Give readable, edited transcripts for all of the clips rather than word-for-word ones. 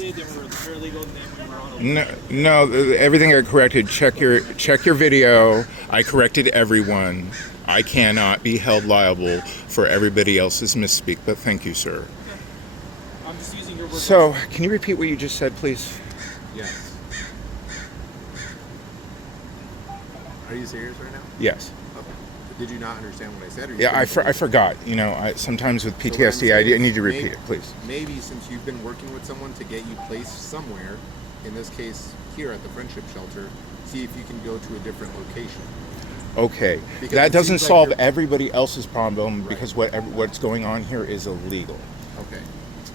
yesterday, then we were the paralegal, and then we were on a No, everything I corrected. Check your video. I corrected everyone. I cannot be held liable for everybody else's misspeak, but thank you, sir. Okay. I'm just using your words. So, can you repeat what you just said, please? Yes. Are you serious right now? Yes. Okay. Did you not understand what I said? Or Yeah, I forgot. You know, sometimes with PTSD, I need to repeat it, please. Maybe since you've been working with someone to get you placed somewhere, in this case here at the Friendship Shelter, see if you can go to a different location. Okay, Because that it doesn't seems like solve you're- everybody else's problem Right. because what's going on here is illegal. Okay.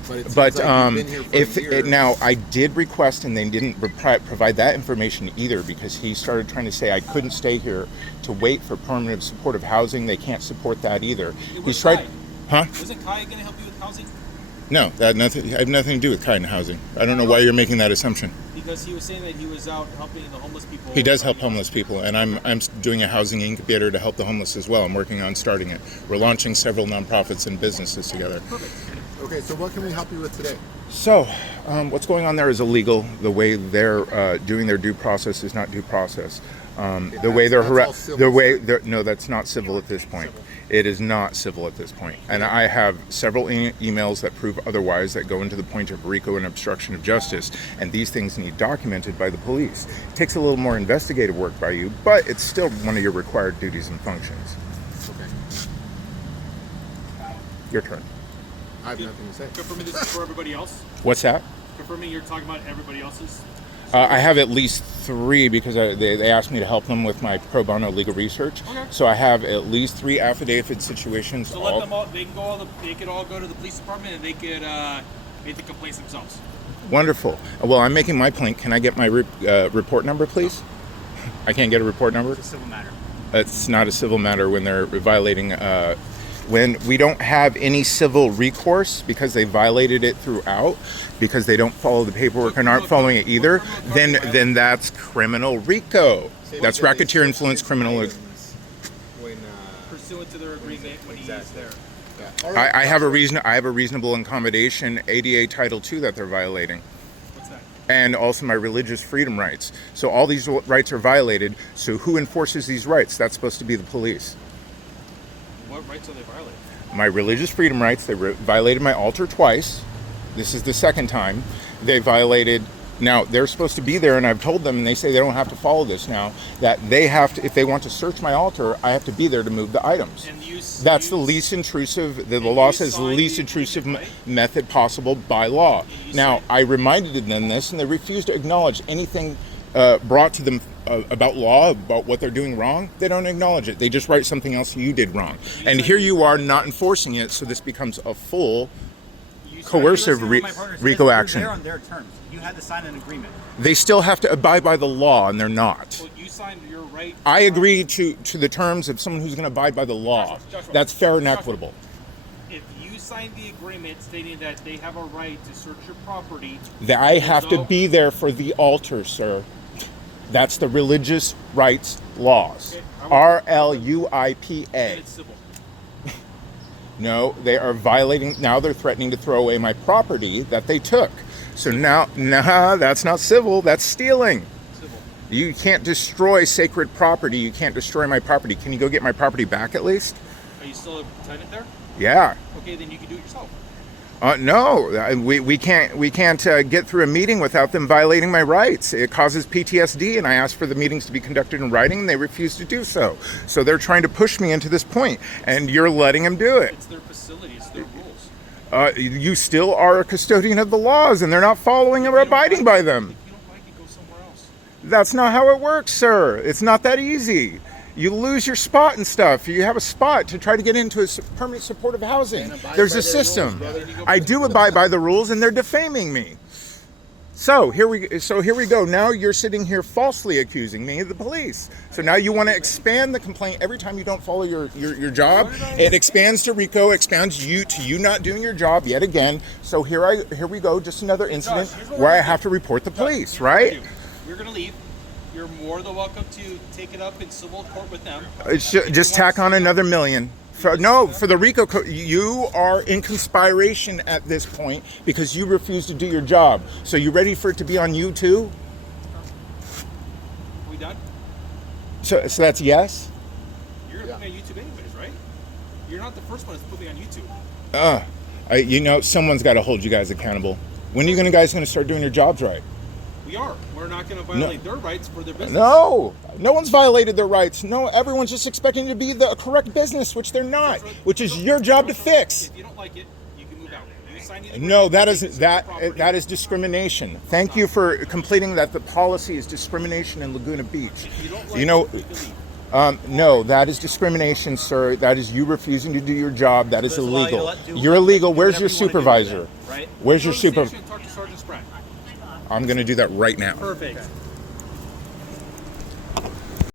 But it seems But like you've been here for if a year. now I did request and they didn't provide that information either because he started trying to say I couldn't stay here to wait for permanent supportive housing. They can't support that either. He's tried, huh? Isn't Kai going to help you with housing? No, that nothing. I have nothing to do with kind housing. I don't know why you're making that assumption. Because he was saying that he was out helping the homeless people. He does help homeless people, and I'm doing a housing incubator to help the homeless as well. I'm working on starting it. We're launching several nonprofits and businesses together. Perfect. Okay, so what can we help you with today? So, what's going on there is illegal. The way they're doing their due process is not due process. The way they're that's all civil, no, that's not civil at this point. It is not civil at this point. And I have several emails that prove otherwise that go into the point of Rico and obstruction of justice. And these things need documented by the police. It takes a little more investigative work by you, but it's still one of your required duties and functions. Okay. Your turn. I have nothing to say. Confirming this is for everybody else. What's that? Confirming you're talking about everybody else's. I have at least 3 because they asked me to help them with my pro bono legal research. Okay. So I have at least 3 affidavit situations. So let them all. They can go. They could all go to the police department and they could make the complaints themselves. Wonderful. Well, I'm making my point. Can I get my report number, please? I can't get a report number? It's a civil matter. It's not a civil matter when they're violating. When we don't have any civil recourse because they violated it throughout, because they don't follow the paperwork and aren't following it either, then that's criminal RICO. That's racketeer influence criminal. When, Pursuant to their agreement when he's there. yeah. I have a reasonable accommodation ADA Title II that they're violating. What's that? And also my religious freedom rights. So all these rights are violated. So who enforces these rights? That's supposed to be the police. What rights are they violating? My religious freedom rights, they violated my altar twice. This is the second time. They violated, now they're supposed to be there and I've told them and they say they don't have to follow this now, that they have to, if they want to search my altar, I have to be there to move the items. And That's the least intrusive, the law says least intrusive method possible by law. Now, I reminded them this and they refused to acknowledge anything brought to them about law, about what they're doing wrong. They don't acknowledge it. They just write something else you did wrong. And here you are not enforcing it, so this becomes a full coercive RICO action. They're on their terms. You had to sign an agreement. They still have to abide by the law, and they're not. Well, you signed your right. I agree to the terms of someone who's going to abide by the law. Joshua, That's fair and equitable. If you signed the agreement stating that they have a right to search your property, That I have to be there for the altar, sir. That's the religious rights laws. RLUIPA. and it's civil. No, they are violating. Now they're threatening to throw away my property that they took. So now, that's not civil. That's stealing. Civil. You can't destroy sacred property. You can't destroy my property. Can you go get my property back at least? Are you still a tenant there? Yeah. Okay, then you can do it yourself. No, we can't get through a meeting without them violating my rights. It causes PTSD, and I asked for the meetings to be conducted in writing, and they refuse to do so. So they're trying to push me into this point, and you're letting them do it. It's their facility. It's their rules. You still are a custodian of the laws, and they're not following or abiding by them. If you don't like it, go somewhere else. That's not how it works, sir. It's not that easy. You lose your spot and stuff. You have a spot to try to get into a permanent supportive housing. There's a system. I do abide by the rules, and they're defaming me. So here we go. Now you're sitting here falsely accusing me of the police. So now you want to expand the complaint every time you don't follow your job. It expands to RICO, expands you to you not doing your job yet again. So here we go. Just another incident where I have to report the police, right? You're gonna leave. You're more than welcome to take it up in civil court with them. Just tack on another $1 million. For the Rico, you are in conspiration at this point because you refuse to do your job. So you ready for it to be on you too? We done? So that's yes? You're going to put me on YouTube anyways, right? You're not the first one that's put me on YouTube. Someone's got to hold you guys accountable. When are you guys going to start doing your jobs right? We are. We're not going to violate their rights for their business. No one's violated their rights. No, everyone's just expecting to be the correct business, which they're not, which is your job to fix. If you don't like it, you can move out. You sign the No, agreement, that is discrimination. Thank you for completing that. The policy is discrimination in Laguna Beach. If you don't like it, you can leave. No, that is discrimination, sir. That is you refusing to do your job. That is This allow you to illegal. do You're illegal. Where's whatever your you wanna do supervisor? with that, right? Where's your Go to the super? station and talk to Sergeant Spratt. I'm going to do that right now. Perfect.